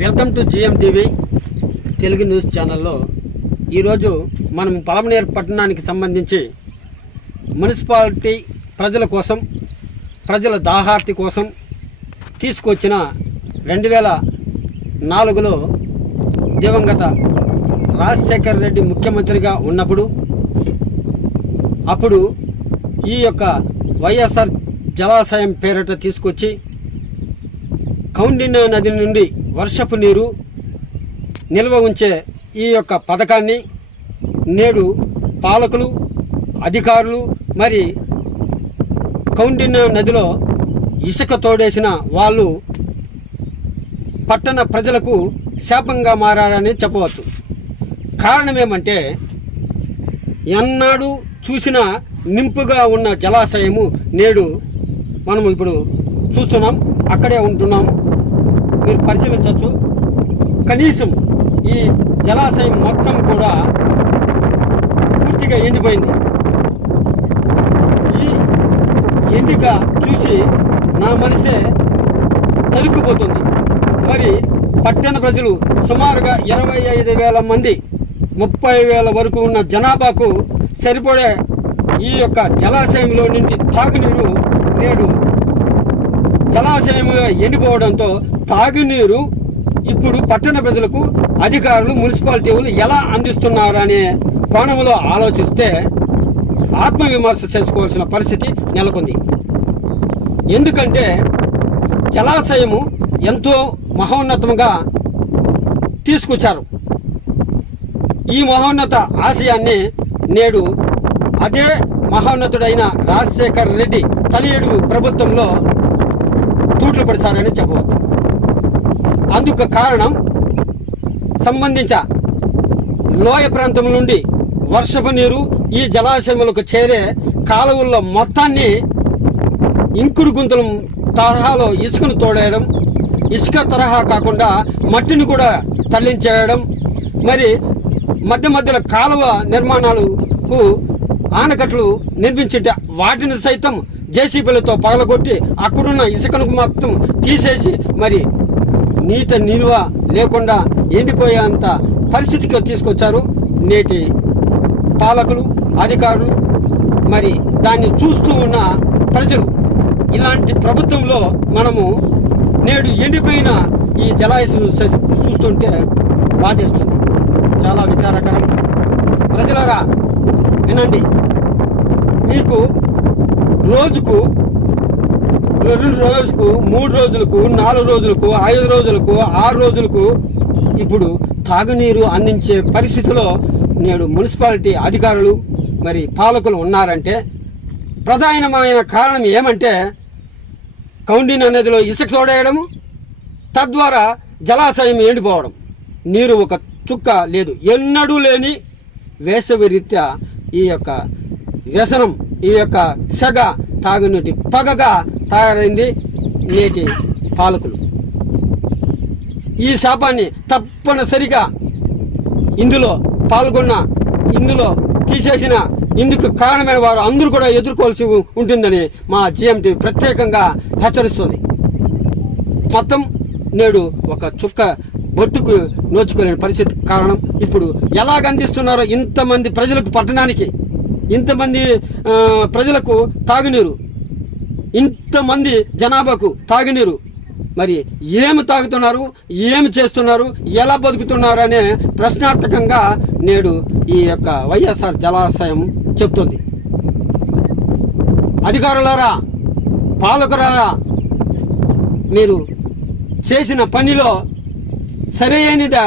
Welcome to GM TV Telugu news ఛానల్లో. ఈరోజు మనం పలమనేరు పట్టణానికి సంబంధించి మున్సిపాలిటీ ప్రజల కోసం ప్రజల దాహార్తి కోసం తీసుకొచ్చిన రెండు వేల నాలుగులో దివంగత రాజశేఖర్ రెడ్డి ముఖ్యమంత్రిగా ఉన్నప్పుడు అప్పుడు ఈ యొక్క వైఎస్ఆర్ జలాశయం పేరిట తీసుకొచ్చి కౌండిన్య నది నుండి వర్షపు నీరు నిల్వ ఉంచే ఈ యొక్క పథకాన్ని నేడు పాలకులు అధికారులు మరి కౌండిన్య నదిలో ఇసుక తోడేసిన వాళ్ళు పట్టణ ప్రజలకు శాపంగా మారారని చెప్పవచ్చు. కారణం ఏమంటే ఎన్నాడు చూసిన నింపుగా ఉన్న జలాశయము నేడు మనం ఇప్పుడు చూస్తున్నాం అక్కడే ఉంటున్నాం. మీరు పరిశీలించవచ్చు. కనీసం ఈ జలాశయం మొత్తం కూడా పూర్తిగా ఎండిపోయింది. ఈ ఎండిక చూసి నా మనసే తలుక్కుపోతుంది మరి పట్టణ ప్రజలు సుమారుగా ఇరవై ఐదు వేల మంది ముప్పై వేల వరకు ఉన్న జనాభాకు సరిపడే ఈ యొక్క జలాశయంలో నుండి తాగునీరు నేడు జలాశయంగా ఎండిపోవడంతో తాగునీరు ఇప్పుడు పట్టణ ప్రజలకు అధికారులు మున్సిపాలిటీలు ఎలా అందిస్తున్నారు అనే కోణంలో ఆలోచిస్తే ఆత్మవిమర్శ చేసుకోవాల్సిన పరిస్థితి నెలకొంది. ఎందుకంటే జలాశయము ఎంతో మహోన్నతముగా తీసుకొచ్చారు. ఈ మహోన్నత ఆశయాన్ని నేడు అదే మహోన్నతుడైన రాజశేఖర్ రెడ్డి తనయుడు ప్రభుత్వంలో తూట్లు పడిచారని చెప్పవచ్చు. అందుకు కారణం సంబంధించ లోయ ప్రాంతం నుండి వర్షపు నీరు ఈ జలాశయములకు చేరే కాలువల్లో మొత్తాన్ని ఇంకుడు గుంతలు తరహాలో ఇసుకను తోడేయడం ఇసుక తరహా కాకుండా మట్టిని కూడా తరలించేయడం మరి మధ్య మధ్యలో కాలువ నిర్మాణాలకు ఆనకట్లు నిర్మించింటే వాటిని సైతం జేసీబీలతో పగలగొట్టి అక్కడున్న ఇసుకను మొత్తం తీసేసి మరి నీట నిల్వ లేకుండా ఎండిపోయేంత పరిస్థితికి తీసుకొచ్చారు నేటి పాలకులు అధికారులు. మరి దాన్ని చూస్తూ ఉన్న ప్రజలు ఇలాంటి ప్రభుత్వంలో మనము నేడు ఎండిపోయిన ఈ జలాశయం చూస్తుంటే బాధేస్తుంది. చాలా విచారకరం ప్రజలరా వినండి. మీకు రోజుకు రెండు రోజుకు మూడు రోజులకు నాలుగు రోజులకు ఐదు రోజులకు ఆరు రోజులకు ఇప్పుడు తాగునీరు అందించే పరిస్థితిలో నేడు మున్సిపాలిటీ అధికారులు మరి పాలకులు ఉన్నారంటే ప్రధానమైన కారణం ఏమంటే కౌండిన నదిలో ఇసుక తోడేయడము తద్వారా జలాశయం ఎండిపోవడం. నీరు ఒక చుక్క లేదు. ఎన్నడూ లేని వేసవి రీత్యా ఈ యొక్క వ్యసనం ఈ యొక్క సెగ తాగునీటి పగగా తయారైంది నేటి పాలకులు. ఈ శాపాన్ని తప్పనిసరిగా ఇందులో పాల్గొన్న ఇందులో తీసేసిన ఇందుకు కారణమైన వారు అందరూ కూడా ఎదుర్కోవాల్సి ఉంటుందని మా జిఎంటి ప్రత్యేకంగా హెచ్చరిస్తుంది. మొత్తం నేడు ఒక చుక్క బొట్టుకు నోచుకోలేని పరిస్థితి కారణం ఇప్పుడు ఎలాగ అందిస్తున్నారో ఇంతమంది ప్రజలకు పట్టణానికి ఇంతమంది ప్రజలకు తాగునీరు. ఇంతమంది జనాభాకు తాగునీరు. మరి ఏమి తాగుతున్నారు ఏమి చేస్తున్నారు ఎలా బతుకుతున్నారు అనే ప్రశ్నార్థకంగా నేడు ఈ యొక్క వైఎస్ఆర్ జలాశయం చెప్తుంది. అధికారులారా పాలకులారా మీరు చేసిన పనిలో సరైనదా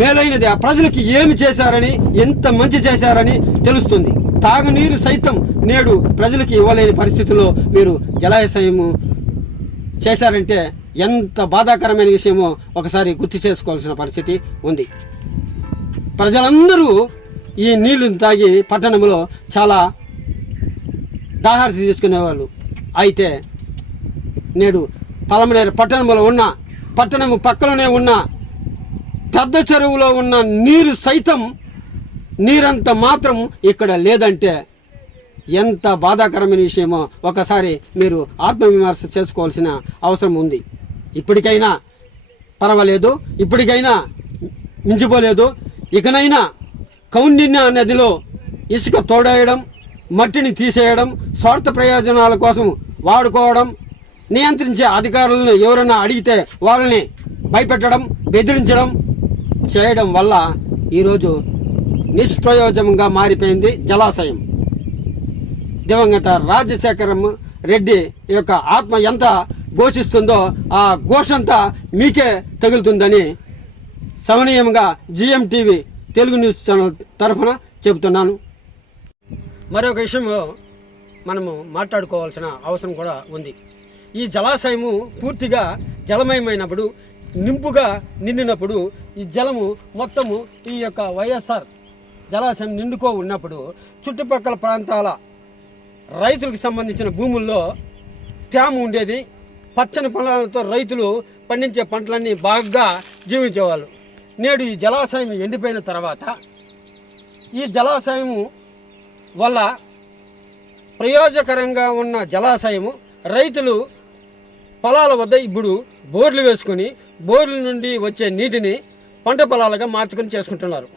మేలైనది ఆ ప్రజలకి ఏమి చేశారని ఎంత మంచి చేశారని తెలుస్తుంది. తాగునీరు సైతం నేడు ప్రజలకి ఇవ్వలేని పరిస్థితుల్లో మీరు జలాశయము చేశారంటే ఎంత బాధాకరమైన విషయమో ఒకసారి గుర్తు చేసుకోవాల్సిన పరిస్థితి ఉంది. ప్రజలందరూ ఈ నీళ్ళు తాగి పట్టణంలో చాలా దాహార్తి తీసుకునేవాళ్ళు అయితే నేడు పలమనేరు పట్టణంలో ఉన్న పట్టణం పక్కలోనే ఉన్న పెద్ద చెరువులో ఉన్న నీరు సైతం నీరంత మాత్రం ఇక్కడ లేదంటే ఎంత బాధాకరమైన విషయమో ఒకసారి మీరు ఆత్మవిమర్శ చేసుకోవాల్సిన అవసరం ఉంది. ఇప్పటికైనా పర్వాలేదు ఇప్పటికైనా మించిపోలేదు. ఇకనైనా కౌండిన్య నదిలో ఇసుక తోడేయడం మట్టిని తీసేయడం స్వార్థ ప్రయోజనాల కోసం వాడుకోవడం నియంత్రించే అధికారులను ఎవరైనా అడిగితే వాళ్ళని భయపెట్టడం బెదిరించడం చేయడం వల్ల ఈరోజు నిష్ప్రయోజనంగా మారిపోయింది జలాశయం. దివంగత రాజశేఖరం రెడ్డి యొక్క ఆత్మ ఎంత ఘోషిస్తుందో ఆ ఘోషంతా మీకే తగులుతుందని సమనీయంగా GM TV Telugu news channel తరఫున చెబుతున్నాను. మరొక విషయంలో మనము మాట్లాడుకోవాల్సిన అవసరం కూడా ఉంది. ఈ జలాశయము పూర్తిగా జలమయమైనప్పుడు నింపుగా నిండినప్పుడు ఈ జలము మొత్తము ఈ యొక్క వైఎస్ఆర్ జలాశయం నిండుకో ఉన్నప్పుడు చుట్టుపక్కల ప్రాంతాల రైతులకు సంబంధించిన భూముల్లో తేమ ఉండేది. పచ్చని పొలాలతో రైతులు పండించే పంటలన్నీ బాగా జీవించేవాళ్ళు. నేడు ఈ జలాశయం ఎండిపోయిన తర్వాత ఈ జలాశయము వల్ల ప్రయోజకరంగా ఉన్న జలాశయము రైతులు పొలాల వద్ద ఇప్పుడు బోర్లు వేసుకొని బోర్ల నుండి వచ్చే నీటిని పంట పొలాలుగా మార్చుకొని చేసుకుంటున్నారు.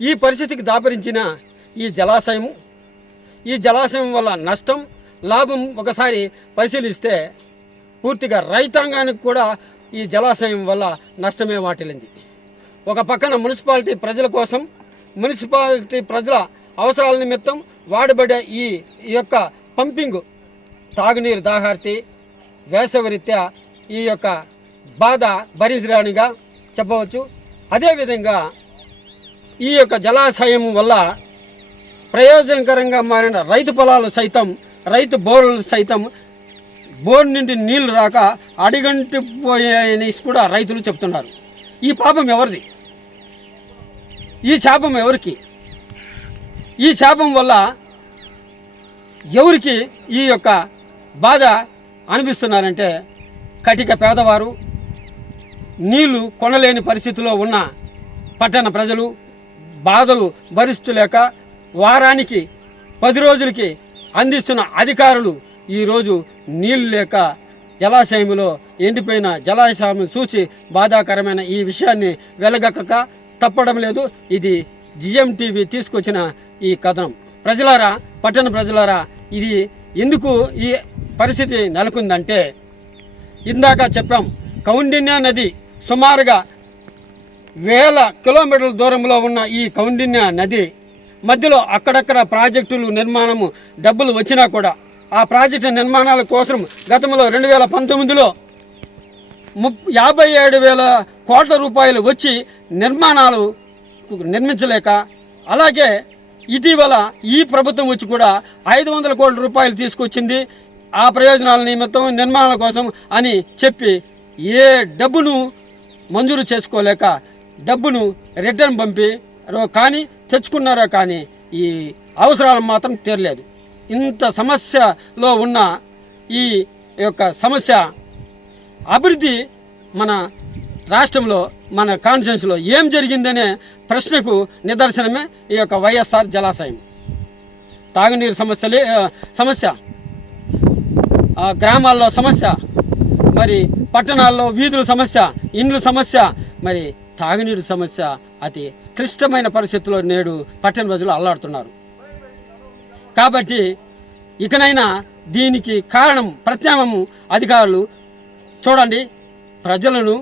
ఈ పరిస్థితికి దాపరించిన ఈ జలాశయం ఈ జలాశయం వల్ల నష్టం లాభం ఒకసారి పరిశీలిస్తే పూర్తిగా రైతాంగానికి కూడా ఈ జలాశయం వల్ల నష్టమే వాటిల్లింది. ఒక పక్కన మున్సిపాలిటీ ప్రజల కోసం మున్సిపాలిటీ ప్రజల అవసరాల నిమిత్తం వాడబడే ఈ ఈ యొక్క పంపింగ్ తాగునీరు దాహార్తి వేసవరీత్యా ఈ యొక్క బాధ భరించడానిగా చెప్పవచ్చు. అదేవిధంగా ఈ యొక్క జలాశయం వల్ల ప్రయోజనకరంగా మారిన రైతు పొలాలు సైతం రైతు బోర్లు సైతం బోర్ నుండి నీళ్ళు రాక అడిగంటిపోయాయని కూడా రైతులు చెప్తున్నారు. ఈ పాపం ఎవరిది? ఈ శాపం ఎవరికి? ఈ శాపం వల్ల ఎవరికి ఈ యొక్క బాధ అనిపిస్తున్నారంటే కటిక పేదవారు నీళ్ళు కొనలేని పరిస్థితిలో ఉన్న పట్టణ ప్రజలు బాధలు భరిస్తులేక వారానికి పది రోజులకి అందిస్తున్న అధికారులు ఈరోజు నీళ్ళు లేక జలాశయంలో ఎండిపోయిన జలాశయం చూసి బాధాకరమైన ఈ విషయాన్ని వెలగక్కక తప్పడం లేదు. ఇది జిఎం టీవీ తీసుకొచ్చిన ఈ కథనం. ప్రజలారా పట్టణ ప్రజలారా ఇది ఎందుకు ఈ పరిస్థితి నెలకొందంటే ఇందాక చెప్పాం కౌండిన్య నది సుమారుగా వేల కిలోమీటర్ల దూరంలో ఉన్న ఈ కౌండిన్య నది మధ్యలో అక్కడక్కడ ప్రాజెక్టులు నిర్మాణము డబ్బులు వచ్చినా కూడా ఆ ప్రాజెక్టు నిర్మాణాల కోసం గతంలో రెండు వేల పంతొమ్మిదిలో ముప్ యాభై ఏడు వేల కోట్ల రూపాయలు వచ్చి నిర్మాణాలు నిర్మించలేక అలాగే ఇటీవల ఈ ప్రభుత్వం వచ్చి కూడా ఐదు వందల కోట్ల రూపాయలు తీసుకొచ్చింది ఆ ప్రయోజనాల నిమిత్తం నిర్మాణాల కోసం అని చెప్పి ఏ డబ్బును మంజూరు చేసుకోలేక డబ్బును రిటర్న్ పంపిరో కానీ తెచ్చుకున్నారో కానీ ఈ అవసరాలు మాత్రం తీరలేదు. ఇంత సమస్యలో ఉన్న ఈ యొక్క సమస్య అభివృద్ధి మన రాష్ట్రంలో మన కాన్స్టిట్యూన్సీలో ఏం జరిగిందనే ప్రశ్నకు నిదర్శనమే ఈ యొక్క వైఎస్ఆర్ జలాశయం. తాగునీరు సమస్యలే సమస్య. గ్రామాల్లో సమస్య. మరి పట్టణాల్లో వీధుల సమస్య ఇండ్ల సమస్య మరి తాగునీరు సమస్య అతి క్లిష్టమైన పరిస్థితుల్లో నేడు పట్టణ ప్రజలు అల్లాడుతున్నారు. కాబట్టి ఇకనైనా దీనికి కారణం ప్రత్యామము అధికారులు చూడండి. ప్రజలను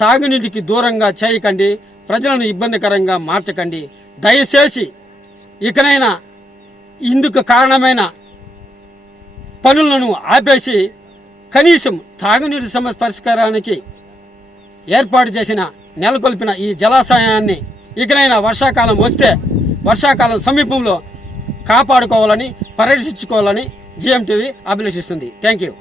తాగునీటికి దూరంగా చేయకండి ప్రజలను ఇబ్బందికరంగా మార్చకండి. దయచేసి ఇకనైనా ఇందుకు కారణమైన పనులను ఆపేసి కనీసం తాగునీటి సమస్య పరిష్కారానికి ఏర్పాటు చేసిన నెలకొల్పిన ఈ జలాశయాన్ని ఇకనైనా వర్షాకాలం వస్తే వర్షాకాలం సమీపంలో కాపాడుకోవాలని పరిరక్షించుకోవాలని జిఎంటీవీ అభిలషిస్తుంది థ్యాంక్ యూ